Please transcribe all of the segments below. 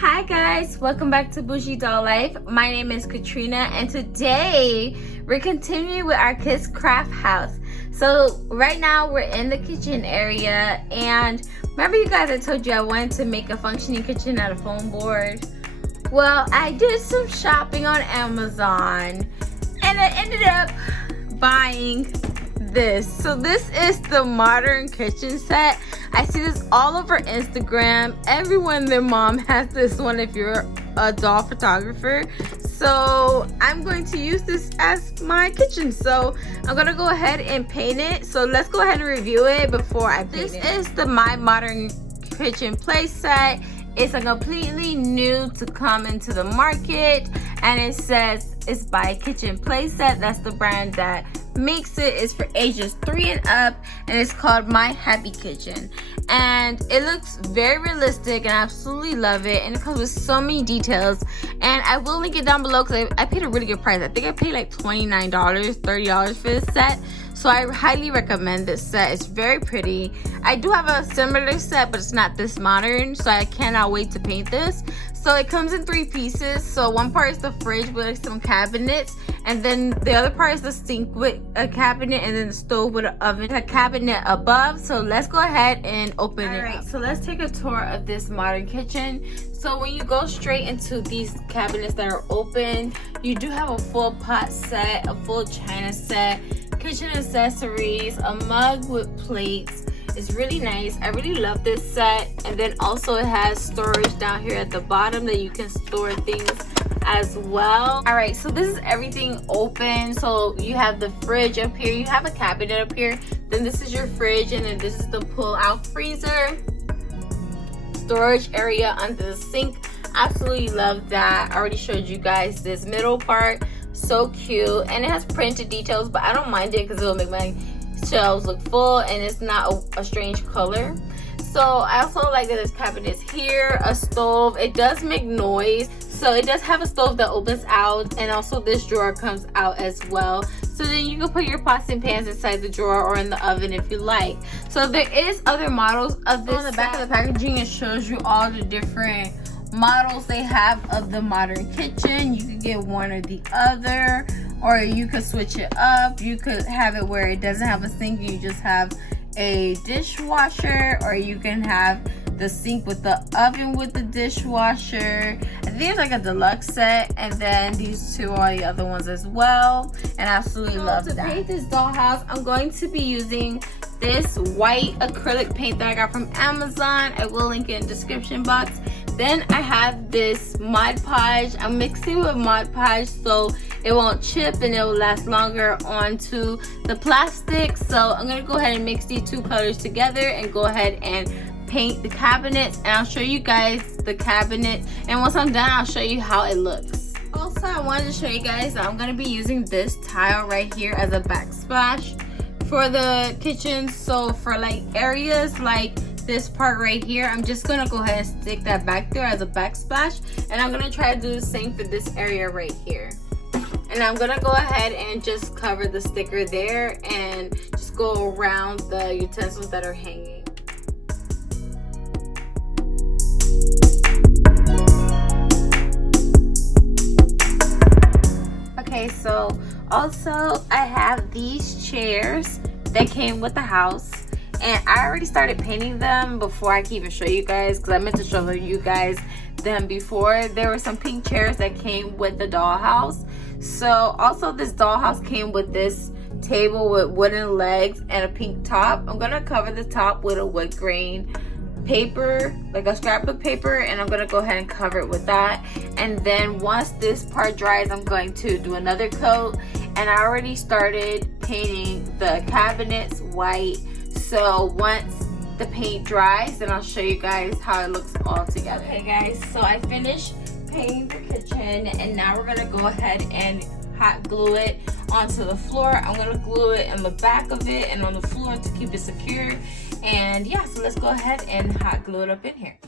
Hi guys, welcome back to Bougie Doll Life. My name is Katrina and today we're continuing with our Kids Kraft house. So right now we're in the kitchen area, and remember you guys, I told you I wanted to make a functioning kitchen out of foam board. Well, I did some shopping on Amazon and I ended up buying this. So this is the modern kitchen set. I see this all over Instagram. Everyone, their mom has this one if you're a doll photographer. So I'm going to use this as my kitchen. So I'm gonna go ahead and paint it. So let's go ahead and review it before I paint it. This is the My Modern Kitchen play set. It's a completely new to come into the market, and it says it's by Kitchen Playset. That's the brand that makes it. It's for ages 3 and up, and it's called My Happy Kitchen. And it looks very realistic, and I absolutely love it. And it comes with so many details. And I will link it down below because I paid a really good price. I think I paid like $29, $30 for this set. So I highly recommend this set. It's very pretty. I do have a similar set, but it's not this modern, so I cannot wait to paint this. So it comes in 3 pieces. So one part is the fridge with like some cabinets, and then the other part is the sink with a cabinet, and then the stove with an oven, a cabinet above. So let's go ahead and open it up. So let's take a tour of this modern kitchen. So when you go straight into these cabinets that are open, you do have a full pot set, a full china set, kitchen accessories, a mug with plates. It's really nice. I really love this set. And then also it has storage down here at the bottom that you can store things as well. All right, so this is everything open. So you have the fridge up here, you have a cabinet up here, then this is your fridge, and then this is the pull-out freezer, storage area under the sink. Absolutely love that. I already showed you guys this middle part. So cute, and it has printed details, but I don't mind it because it'll make my shelves look full, and it's not a strange color. So I also like that there's cabinets here, a stove. It does make noise, so it does have a stove that opens out, and also this drawer comes out as well. So then you can put your pots and pans inside the drawer or in the oven if you like. So there is other models of this. On the back of the packaging, it shows you all the different models they have of the modern kitchen. You could get one or the other, or you could switch it up. You could have it where it doesn't have a sink, you just have a dishwasher, or you can have the sink with the oven with the dishwasher. I think it's like a deluxe set, and then these two are the other ones as well, and I absolutely love that. To paint this dollhouse, I'm going to be using this white acrylic paint that I got from Amazon. I will link it in the description box. Then I have this Mod Podge. I'm mixing with Mod Podge so it won't chip and it will last longer onto the plastic. So I'm going to go ahead and mix these two colors together and go ahead and paint the cabinets. And I'll show you guys the cabinet. And once I'm done, I'll show you how it looks. Also, I wanted to show you guys that I'm going to be using this tile right here as a backsplash for the kitchen. So for like areas like this part right here, I'm just gonna go ahead and stick that back there as a backsplash, and I'm gonna try to do the same for this area right here. And I'm gonna go ahead and just cover the sticker there and just go around the utensils that are hanging. Okay, so also I have these chairs that came with the house, and I already started painting them before I can even show you guys, because I meant to show you guys them before. There were some pink chairs that came with the dollhouse. So also this dollhouse came with this table with wooden legs and a pink top. I'm gonna cover the top with a wood grain paper, like a scrapbook paper, and I'm gonna go ahead and cover it with that. And then once this part dries, I'm going to do another coat, and I already started painting the cabinets white. So once the paint dries, then I'll show you guys how it looks all together. Okay guys, so I finished painting the kitchen, and now we're gonna go ahead and hot glue it onto the floor. I'm gonna glue it in the back of it and on the floor to keep it secure. And yeah, so let's go ahead and hot glue it up in here.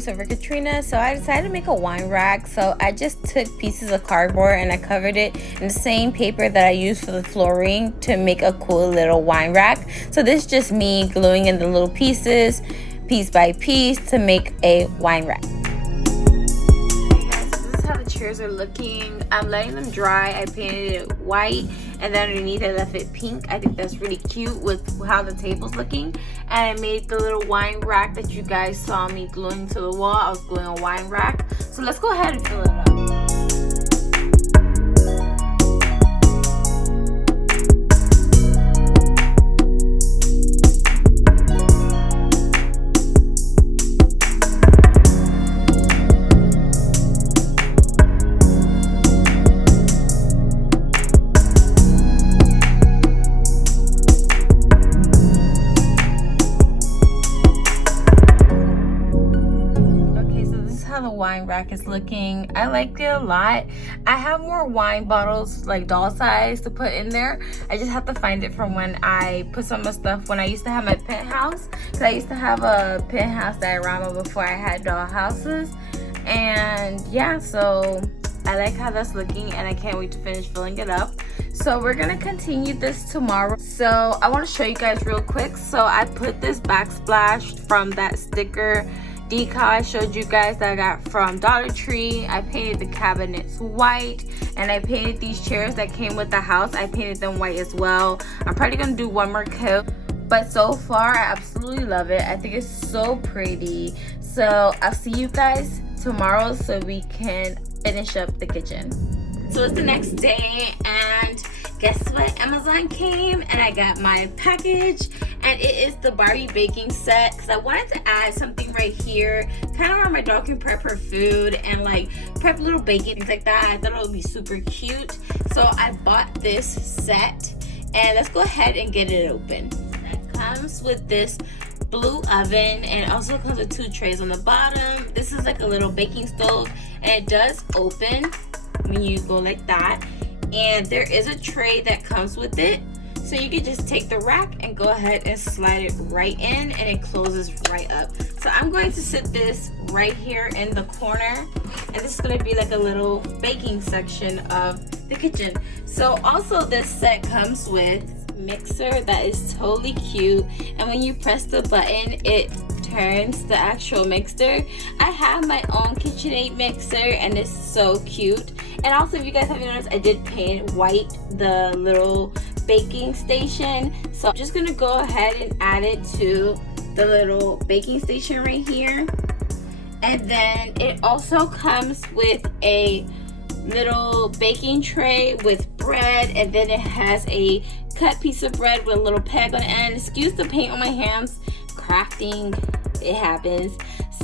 voiceover Katrina, so I decided to make a wine rack. So I just took pieces of cardboard and I covered it in the same paper that I used for the flooring to make a cool little wine rack. So this is just me gluing in the little pieces, piece by piece, to make a wine rack. Chairs are looking. I'm letting them dry. I painted it white, and then underneath I left it pink. I think that's really cute with how the table's looking. And I made the little wine rack that you guys saw me gluing to the wall. I was gluing a wine rack. So let's go ahead and fill it up. The wine rack is looking. I like it a lot. I have more wine bottles, like doll size, to put in there. I just have to find it from when I put some of the stuff when I used to have my penthouse, because I used to have a penthouse diorama before I had doll houses. And yeah, so I like how that's looking, and I can't wait to finish filling it up. So we're gonna continue this tomorrow. So I want to show you guys real quick. So I put this backsplash from that sticker decal I showed you guys that I got from Dollar Tree. I painted the cabinets white, and I painted these chairs that came with the house. I painted them white as well. I'm probably gonna do one more coat, but so far I absolutely love it. I think it's so pretty. So I'll see you guys tomorrow so we can finish up the kitchen. So it's the next day, and guess what? Amazon came and I got my package, and it is the Barbie baking set, because I wanted to add something right here, kind of where my dog can prep her food and like prep little bacon, things like that. I thought it would be super cute, so I bought this set, and let's go ahead and get it open. It comes with this blue oven, and it also comes with 2 trays on the bottom. This is like a little baking stove, and it does open when you go like that. And there is a tray that comes with it, so you can just take the rack and go ahead and slide it right in, and it closes right up. So I'm going to sit this right here in the corner, and this is going to be like a little baking section of the kitchen. So also this set comes with mixer that is totally cute, and when you press the button it turns the actual mixer. I have my own KitchenAid mixer, and it's so cute. And also, if you guys haven't noticed, I did paint white the little baking station, so I'm just gonna go ahead and add it to the little baking station right here. And then it also comes with a little baking tray with bread, and then it has a cut piece of bread with a little peg on the end. Excuse the paint on my hands, crafting, it happens.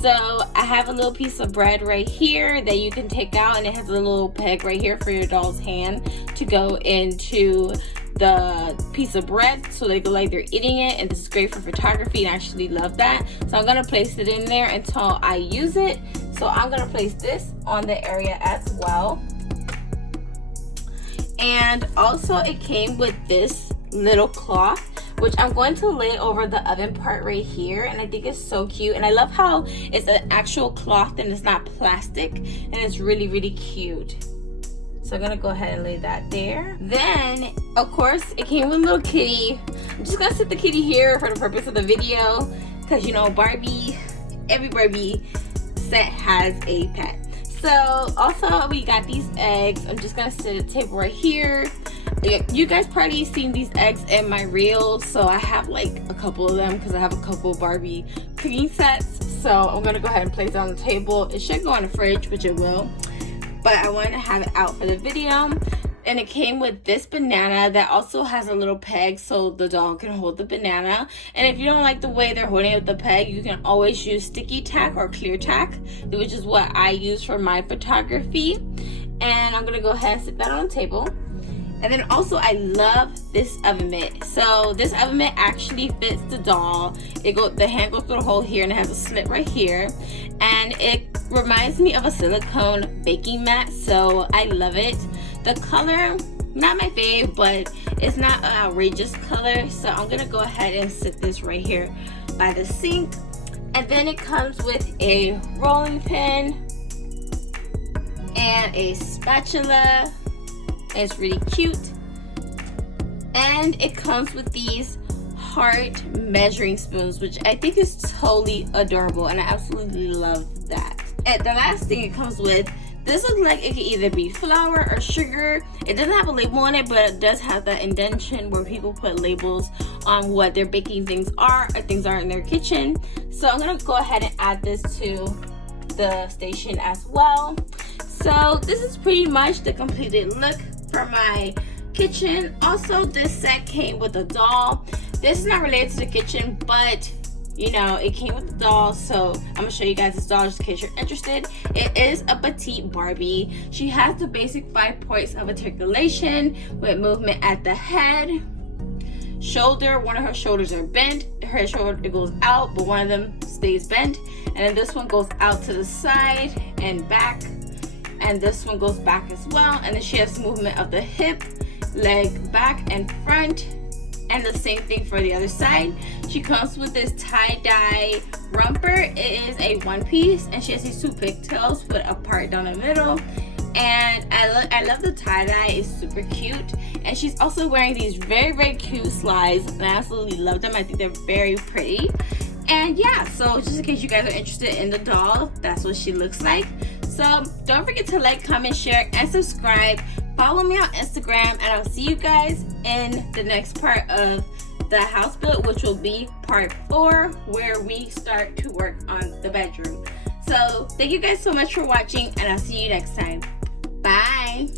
So I have a little piece of bread right here that you can take out, and it has a little peg right here for your doll's hand to go into the piece of bread so they look like they're eating it. And this is great for photography, and I actually love that. So I'm gonna place it in there until I use it. So I'm gonna place this on the area as well. And also it came with this little cloth, which I'm going to lay over the oven part right here, and I think it's so cute. And I love how it's an actual cloth and it's not plastic, and it's really, really cute. So I'm gonna go ahead and lay that there. Then, of course, it came with a little kitty. I'm just gonna sit the kitty here for the purpose of the video, because you know, Barbie, every Barbie set has a pet. So also we got these eggs. I'm just gonna sit at the table right here. You guys probably seen these eggs in my reels, so I have like a couple of them because I have a couple of Barbie cooking sets. So I'm gonna go ahead and place it on the table. It should go in the fridge, which it will, but I wanted to have it out for the video. And it came with this banana that also has a little peg so the dog can hold the banana. And if you don't like the way they're holding it with the peg, you can always use sticky tack or clear tack, which is what I use for my photography. And I'm gonna go ahead and sit that on the table. And then also I love this oven mitt. So this oven mitt actually fits the doll. The hand goes through the hole here, and it has a slit right here. And it reminds me of a silicone baking mat, so I love it. The color, not my fave, but it's not an outrageous color. So I'm gonna go ahead and sit this right here by the sink. And then it comes with a rolling pin and a spatula. It's really cute. And it comes with these heart measuring spoons, which I think is totally adorable, and I absolutely love that. And the last thing it comes with, this looks like it could either be flour or sugar. It doesn't have a label on it, but it does have that indentation where people put labels on what their baking things are or things are in their kitchen. So I'm gonna go ahead and add this to the station as well. So this is pretty much the completed look for my kitchen. Also, this set came with a doll. This is not related to the kitchen, but you know, it came with the doll, so I'm gonna show you guys this doll just in case you're interested. It is a petite Barbie. She has the basic 5 points of articulation with movement at the head, shoulder. One of her shoulders are bent. Her shoulder goes out, but one of them stays bent. And then this one goes out to the side and back. And this one goes back as well. And then she has movement of the hip, leg back and front. And the same thing for the other side. She comes with this tie-dye romper. It is a one piece, and she has these 2 pigtails with a part down the middle. And I love the tie-dye. It's super cute. And she's also wearing these very, very cute slides, and I absolutely love them. I think they're very pretty. And yeah, so just in case you guys are interested in the doll, that's what she looks like. So don't forget to like, comment, share, and subscribe. Follow me on Instagram, and I'll see you guys in the next part of the house build, which will be part 4, where we start to work on the bedroom. So thank you guys so much for watching, and I'll see you next time. Bye.